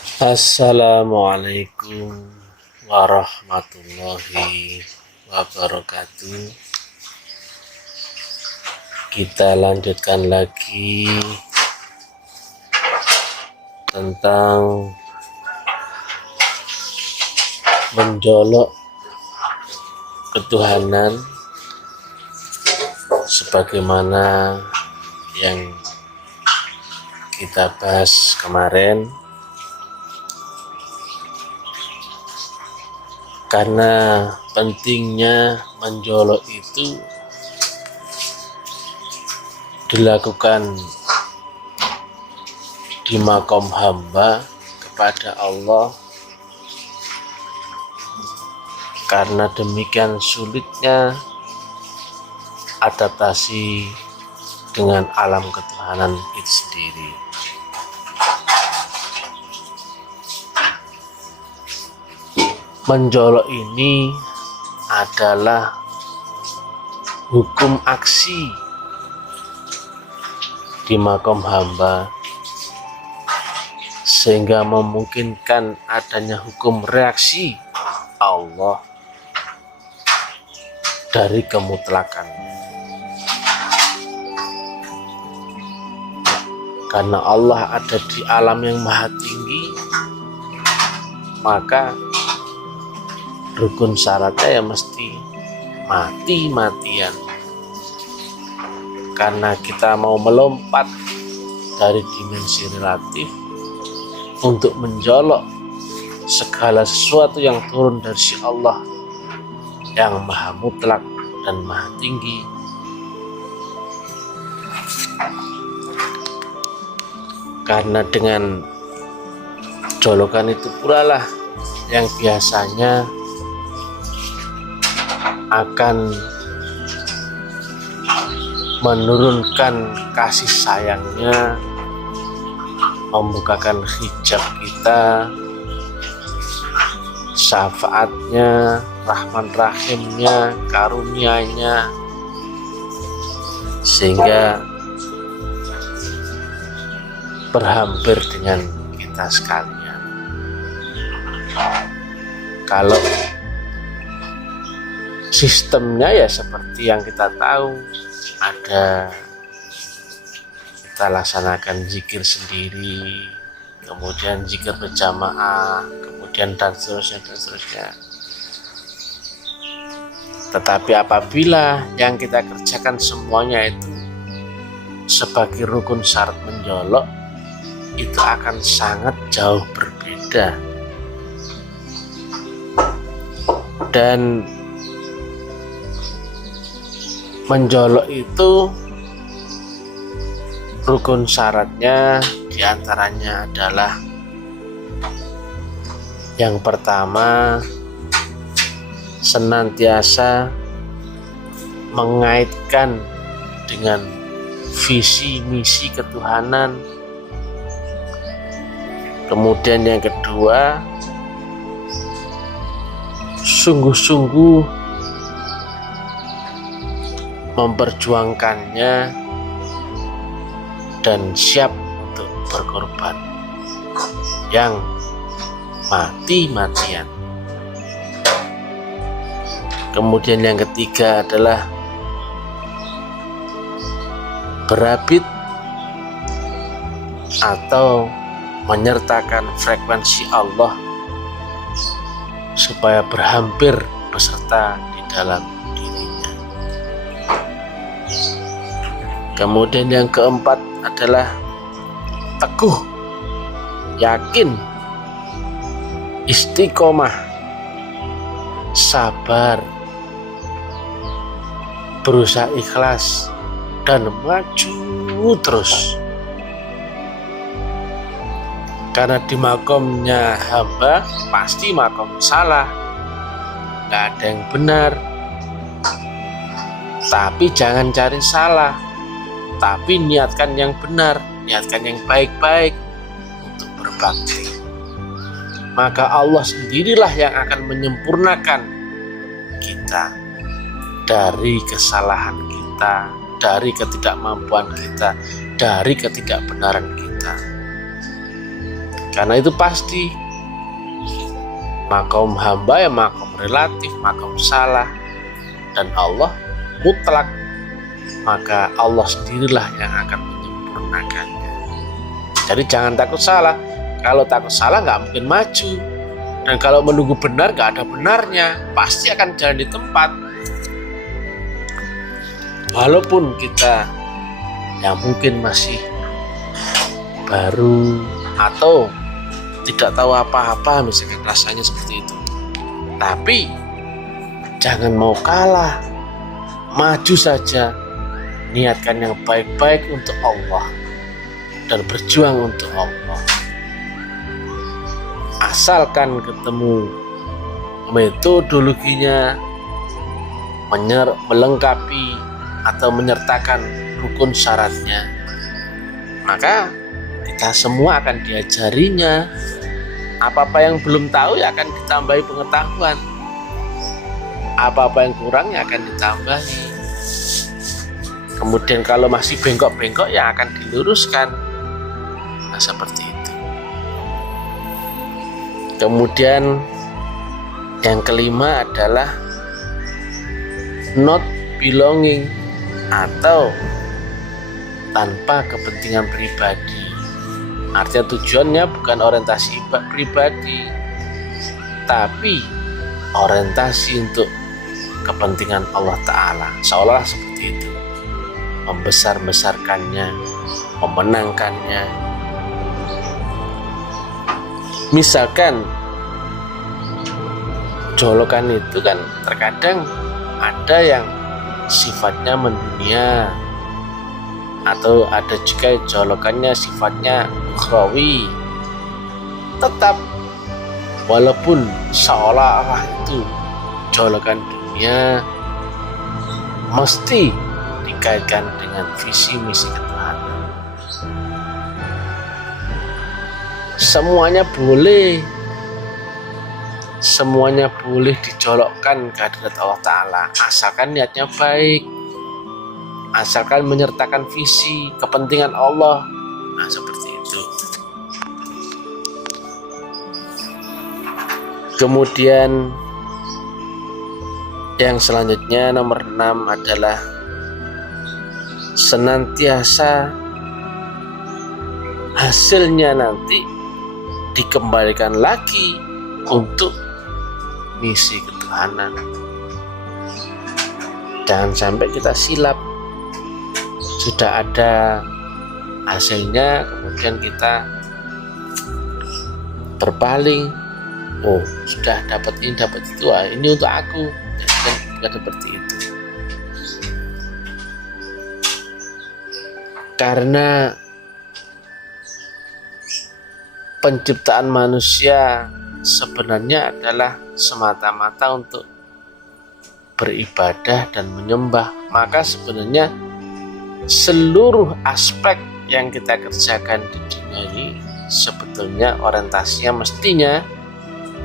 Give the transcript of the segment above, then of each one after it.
Assalamualaikum warahmatullahi wabarakatuh. Kita lanjutkan lagi tentang menjolok ketuhanan sebagaimana yang kita bahas kemarin. Karena pentingnya menjolok itu dilakukan di makom hamba kepada Allah, karena demikian sulitnya adaptasi dengan alam ketuhanan itu sendiri. Menjolok ini adalah hukum aksi di makom hamba, sehingga memungkinkan adanya hukum reaksi Allah dari kemutlakan. Karena Allah ada di alam yang maha tinggi, maka rukun syaratnya ya mesti mati-matian. Karena kita mau melompat dari dimensi relatif untuk menjolok segala sesuatu yang turun dari si Allah yang maha mutlak dan maha tinggi. Karena dengan jolokan itu pula lah yang biasanya akan menurunkan kasih sayangnya, membukakan hijab kita, syafaatnya, rahman rahimnya, karunianya, sehingga berhampir dengan kita sekalian. Kalau sistemnya ya seperti yang kita tahu, ada kita laksanakan zikir sendiri, kemudian zikir berjamaah, kemudian dan seterusnya. Tetapi apabila yang kita kerjakan semuanya itu sebagai rukun syarat menjolok, itu akan sangat jauh berbeda. Dan menjolok itu rukun syaratnya diantaranya adalah yang pertama, senantiasa mengaitkan dengan visi misi ketuhanan. Kemudian yang kedua, sungguh-sungguh memperjuangkannya dan siap untuk berkorban yang mati-matian. Kemudian yang ketiga adalah berabid atau menyertakan frekuensi Allah supaya berhampir beserta di dalam dirinya. Kemudian yang keempat adalah teguh, yakin, istiqomah, sabar, berusaha ikhlas, dan maju terus. Karena di makomnya hamba pasti makom salah, nggak ada yang benar. Tapi jangan cari salah, tapi niatkan yang benar, niatkan yang baik-baik untuk berbakti. Maka Allah sendirilah yang akan menyempurnakan kita dari kesalahan kita, dari ketidakmampuan kita, dari ketidakbenaran kita. Karena itu pasti makom hamba ya makom relatif, makom salah, dan Allah mutlak, maka Allah sendirilah yang akan menyempurnakannya. Jadi jangan takut salah. Kalau takut salah nggak mungkin maju, dan kalau menunggu benar nggak ada benarnya, pasti akan jalan di tempat. Walaupun kita yang mungkin masih baru atau tidak tahu apa-apa, misalkan rasanya seperti itu, tapi jangan mau kalah, maju saja, niatkan yang baik-baik untuk Allah dan berjuang untuk Allah. Asalkan ketemu metodologinya melengkapi atau menyertakan rukun syaratnya, maka kita semua akan diajarinya. Apa-apa yang belum tahu ya akan ditambahi pengetahuan, apa-apa yang kurang ya akan ditambahi. Kemudian kalau masih bengkok-bengkok ya akan diluruskan. Nah, seperti itu. Kemudian yang kelima adalah not belonging, atau tanpa kepentingan pribadi. Artinya tujuannya bukan orientasi pribadi, tapi orientasi untuk kepentingan Allah Ta'ala. Seolah seperti itu, membesar-besarkannya, memenangkannya. Misalkan jolokan itu kan terkadang ada yang sifatnya mendunia, atau ada juga jolokannya sifatnya ukhrawi. Tetap walaupun seolah-olah itu jolokan dunia, mesti dikaitkan dengan visi misi ketuhanan. Semuanya boleh dijolokkan ke hadirat Allah Ta'ala, asalkan niatnya baik, asalkan menyertakan visi kepentingan Allah. Nah, seperti itu. Kemudian yang selanjutnya nomor 6 adalah senantiasa hasilnya nanti dikembalikan lagi untuk misi ketuhanan. Jangan sampai kita silap, sudah ada hasilnya kemudian kita berpaling, oh sudah dapat ini dapat itu, ini untuk aku. Bukan seperti itu. Karena penciptaan manusia sebenarnya adalah semata-mata untuk beribadah dan menyembah. Maka sebenarnya seluruh aspek yang kita kerjakan di dunia ini sebetulnya orientasinya mestinya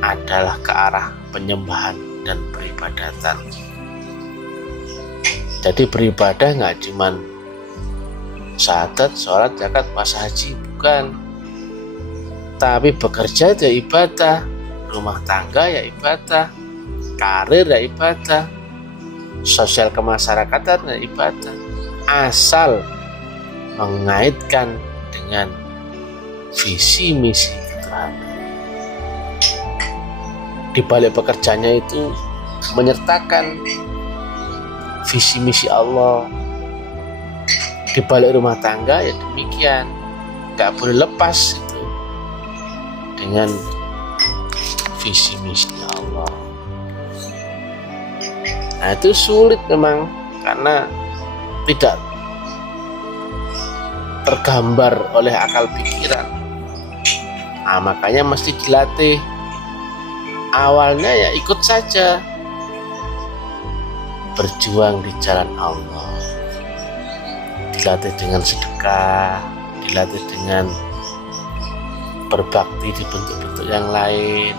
adalah ke arah penyembahan dan peribadatan. Jadi beribadah nggak cuman syahadat, sholat, zakat, puasa, haji, bukan. Tapi bekerja ya ibadah, rumah tangga ya ibadah, karir ya ibadah, sosial kemasyarakatan ya ibadah, asal mengaitkan dengan visi misi ketuhanan. Di balik pekerjaannya itu menyertakan visi misi Allah. Di balik rumah tangga ya demikian, nggak boleh lepas itu dengan visi misi Allah. Nah, itu sulit memang karena tidak tergambar oleh akal pikiran. Nah, makanya mesti dilatih. Awalnya ya ikut saja, berjuang di jalan Allah, dilatih dengan sedekah, dilatih dengan berbakti di bentuk-bentuk yang lain,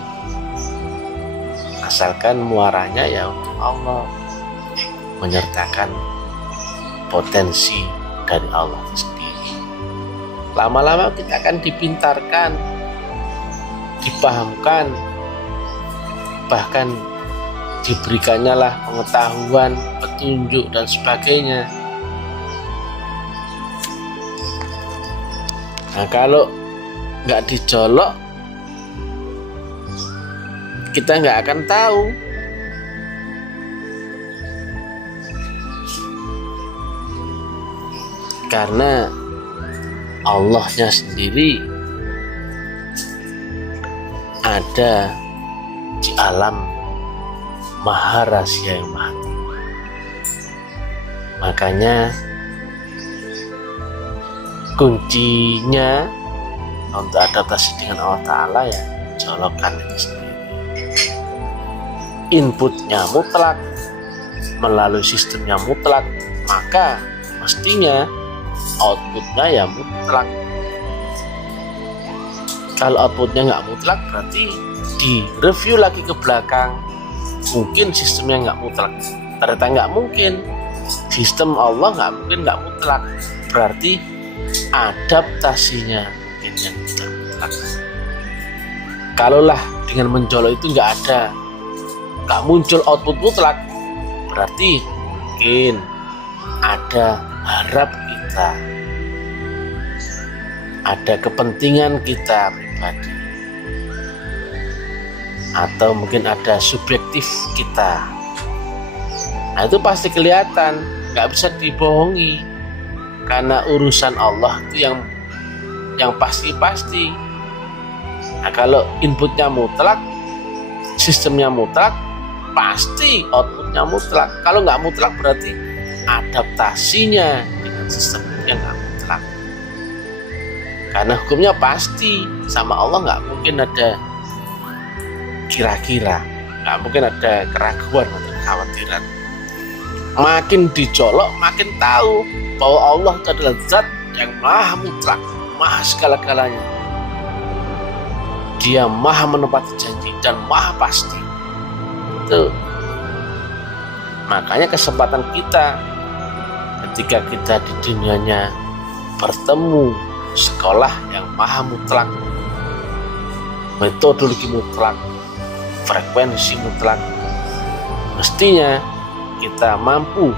asalkan muaranya ya untuk Allah, menyertakan potensi dari Allah sendiri. Lama-lama kita akan dipintarkan dipahamkan, bahkan diberikannya lah pengetahuan, petunjuk dan sebagainya. Nah, kalau nggak dicolok, kita nggak akan tahu. Karena Allahnya sendiri ada di alam maha rahasia yang maha tinggi. Makanya kuncinya untuk adaptasi dengan Allah Ta'ala ya colokan itu sendiri. Inputnya mutlak, melalui sistemnya mutlak, maka mestinya outputnya ya mutlak. Kalau outputnya nggak mutlak, berarti di review lagi ke belakang, mungkin sistemnya nggak mutlak. Ternyata nggak mungkin, sistem Allah nggak mungkin nggak mutlak, berarti adaptasinya mungkin yang tidak mutlak. Kalaulah dengan mencolok itu nggak muncul output mutlak, berarti mungkin ada harap kita, ada kepentingan kita pribadi, atau mungkin ada subjektif kita. Nah, itu pasti kelihatan, nggak bisa dibohongi, karena urusan Allah itu yang pasti-pasti. Nah, kalau inputnya mutlak, sistemnya mutlak, pasti outputnya mutlak. Kalau nggak mutlak, berarti adaptasinya dengan sistem yang nggak mutlak. Karena hukumnya pasti, sama Allah nggak mungkin ada kira-kira, nggak mungkin ada keraguan atau kekhawatiran. Makin dicolok, makin tahu bahwa Allah itu adalah zat yang maha mutlak, maha segala-galanya. Dia maha menepati janji dan maha pasti. Itu makanya kesempatan kita ketika kita di dunianya bertemu sekolah yang maha mutlak, metodologi mutlak, frekuensi mutlak, mestinya kita mampu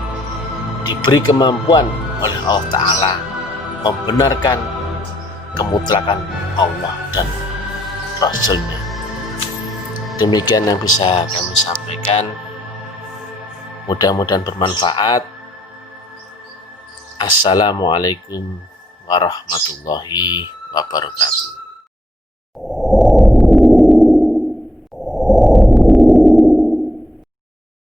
diberi kemampuan oleh Allah Ta'ala membenarkan kemutlakan Allah dan Rasulnya. Demikian yang bisa kami sampaikan, mudah-mudahan bermanfaat. Assalamualaikum warahmatullahi wabarakatuh.